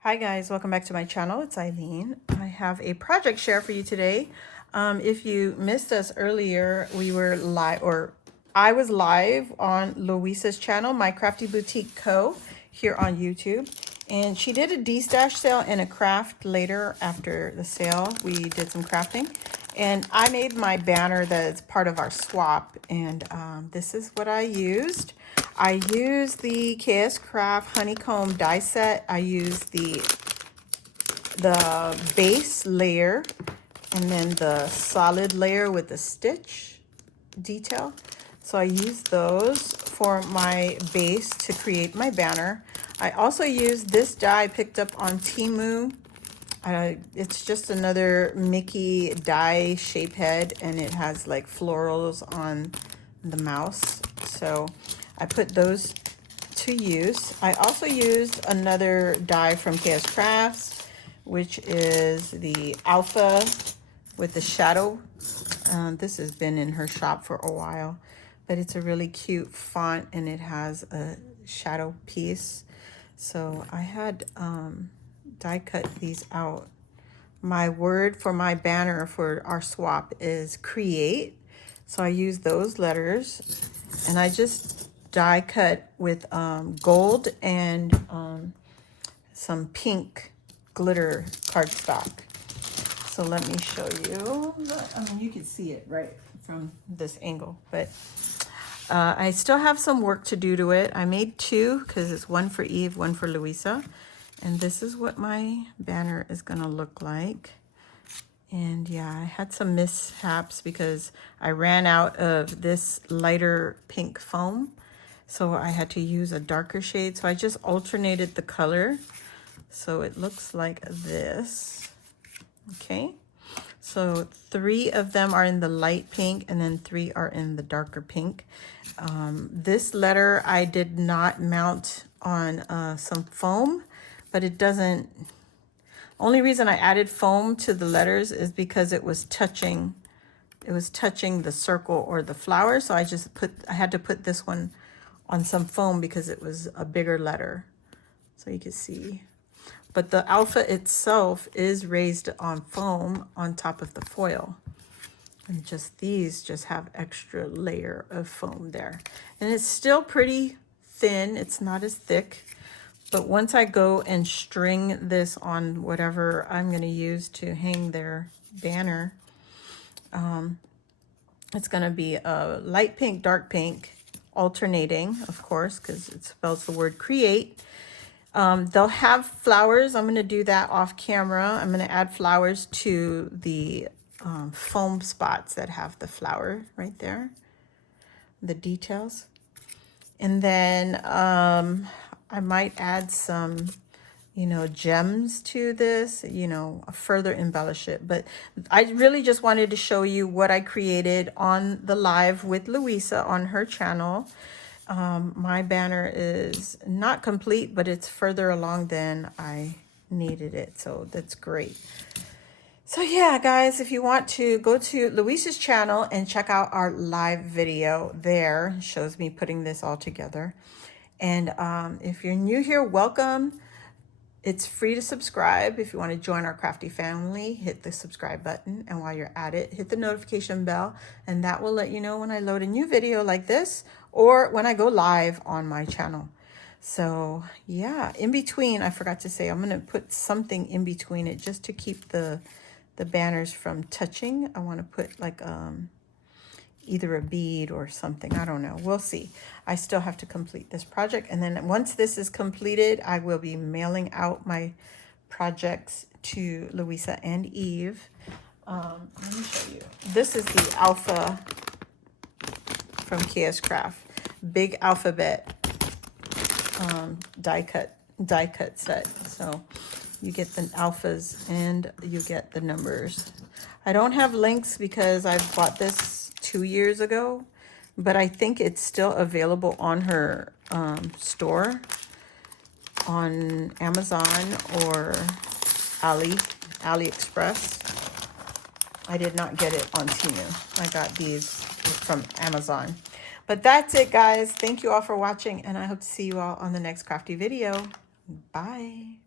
Hi guys, welcome back to my channel. It's Eileen. I have a project share for you today. If you missed us earlier, we were live, or I was live on Luisa's channel, My Crafty Boutique Co. here on YouTube. And she did a de-stash sale and a craft later after the sale. We did some crafting. And I made my banner that's part of our swap. And this is what I used. I used the KS Craft Honeycomb die set. I used the base layer and then the solid layer with the stitch detail. So I used those for my base to create my banner. I also used this die I picked up on Temu. It's just another Mickey die shape head, and it has like florals on the mouse. So I put those to use. I also used another die from KS Crafts, which is the Alpha with the shadow. This has been in her shop for a while, but it's a really cute font and it has a shadow piece. So I had die cut these out. My word for my banner for our swap is create. So I use those letters and I just die cut with gold and some pink glitter cardstock. So let me show you. I mean, you can see it right from this angle, but I still have some work to do to it. I made two because it's one for Eve, one for Luisa. And this is what my banner is gonna look like. And yeah, I had some mishaps because I ran out of this lighter pink foam. So I had to use a darker shade. So I just alternated the color. So it looks like this. Okay. So 3 of them are in the light pink and then 3 are in the darker pink. This letter I did not mount on some foam, but it doesn't. Only reason I added foam to the letters is because it was touching the circle or the flower. So I had to put this one on some foam because it was a bigger letter. So you can see. But the Alpha itself is raised on foam on top of the foil. And just these just have extra layer of foam there. And it's still pretty thin. It's not as thick. But once I go and string this on whatever I'm going to use to hang their banner, it's going to be a light pink, dark pink, alternating, of course, because it spells the word create. They'll have flowers. I'm going to do that off camera. I'm going to add flowers to the foam spots that have the flower right there, the details. And then I might add some, gems to this, further embellish it. But I really just wanted to show you what I created on the live with Luisa on her channel. My banner is not complete, but it's further along than I needed it. So that's great. So yeah, guys, if you want to go to Luisa's channel and check out our live video there, it shows me putting this all together. And if you're new here, welcome. It's free to subscribe. If you want to join our crafty family, hit the subscribe button. And while you're at it, hit the notification bell. And that will let you know when I load a new video like this or when I go live on my channel. So yeah, in between, I forgot to say, I'm going to put something in between it just to keep the banners from touching. I want to put like either a bead or something. I don't know. We'll see. I still have to complete this project. And then once this is completed, I will be mailing out my projects to Luisa and Eve. Let me show you. This is the Alpha from KS Craft. Big alphabet die cut set. So you get the alphas and you get the numbers. I don't have links because I bought this 2 years ago, but I think it's still available on her store on Amazon or AliExpress. I did not get it on Temu. I got these from Amazon. But that's it, guys. Thank you all for watching, and I hope to see you all on the next crafty video. Bye.